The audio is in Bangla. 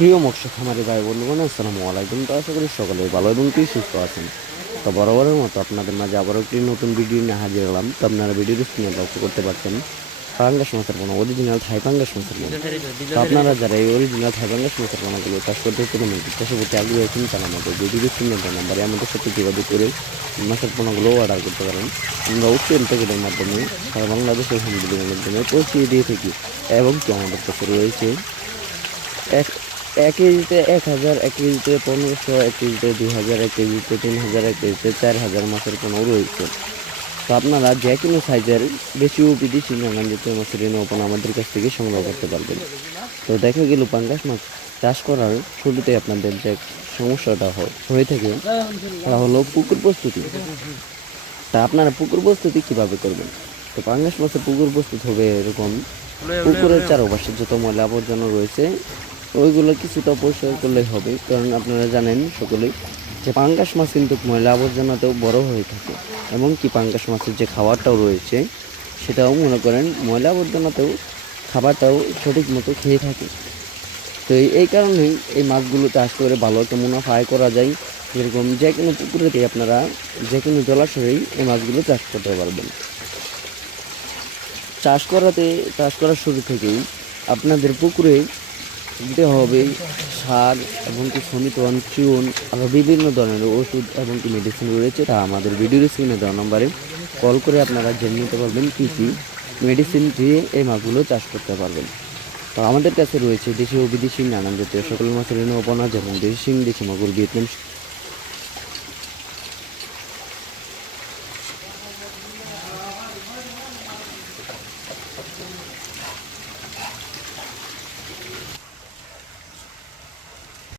প্রিয় মৎস্য খামারি ভাই বন্ধুগণ, আসসালামু আলাইকুম। তো আশা করি সকলে ভালো এবং কি সুস্থ আছেন। তো বরাবরের মতো আপনাদের মাঝে আবারও একটি নতুন ভিডিও নিয়ে হাজির হলাম। তো আপনারা ভিডিওর স্ক্রিনে লক্ষ্য করতে পারছেন পাঙ্গাস মাছের পোনা, অরিজিনাল থাই পাঙ্গাস মাছের পোনা। তো আপনারা যারা এই অরিজিনাল থাই পাঙ্গাস মাছের পোনাগুলো চাষ করতে তুলনায় চাষের প্রতি আগ্রহী আছেন, তারা আমাদের ভিডিওর স্ক্রিনে নাম্বারে আমাদের সাথে যোগাযোগ করে মাছের পোনাগুলো অর্ডার করতে পারেন। আমরা অক্সিজেন প্যাকেটের মাধ্যমে সারা বাংলাদেশের হোম ডেলিভারির মাধ্যমে পৌঁছিয়ে দিয়ে থাকি। এবং কি আমাদের কাছে রয়েছে এক এক কেজিতে 1,000, 1 কেজিতে 1,500, 1 কেজিতে 2,000, 1 কেজিতে 3,000, 1 কেজিতে 4,000 মাছের পোনাও রয়েছে। তো আপনারা যে কোনো সাইজের দেশি ও বিদেশি নানান জাতীয় মাছের এই নৌপনা আমাদের কাছ থেকে সংগ্রহ করতে পারবেন। তো দেখা গেল পাঙ্গাস মাছ চাষ করার শুরুতে আপনাদের যে সমস্যাটা হয়ে থাকে তা হলো পুকুর প্রস্তুতি। তা আপনারা পুকুর প্রস্তুতি কিভাবে করবেন? তো পাঙ্গাস মাছের পুকুর প্রস্তুত হবে এরকম: পুকুরের চারপাশে যত ময়লা আবর্জনা রয়েছে ওইগুলো কিছুটা পরিষ্কার করলেই হবে। কারণ আপনারা জানেন সকলেই যে পাঙ্গাস মাছ কিন্তু ময়লা আবর্জনাতেও বড় হয়ে থাকে। এমনকি পাঙ্গাস মাছের যে খাবারটাও রয়েছে সেটাও মনে করেন ময়লা আবর্জনাতেও খাবারটাও সঠিক মতো খেয়ে থাকে। তো এই কারণেই এই মাছগুলো চাষ করে ভালো একটা মুনাফা আয় করা যায়। যেরকম যে কোনো পুকুরেতেই আপনারা যে কোনো জলাশয়েই এই মাছগুলো চাষ করতে পারবেন। চাষ করার শুরু থেকেই আপনাদের পুকুরে দিতে হবে সার এবং কি সমিতন, চুন, আরও বিভিন্ন ধরনের ওষুধ এবং কি মেডিসিন রয়েছে। তা আমাদের ভিডিওর স্ক্রিনে দেওয়া নম্বরে কল করে আপনারা জেনে নিতে পারবেন কী কী মেডিসিন দিয়ে এই মাছগুলো চাষ করতে পারবেন। তো আমাদের কাছে রয়েছে দেশি ও বিদেশি নানান জাতীয় সকল মাছের নৌপনা, যেমন দেশি শিং, দেশি মাগুর, ভিয়েতনাম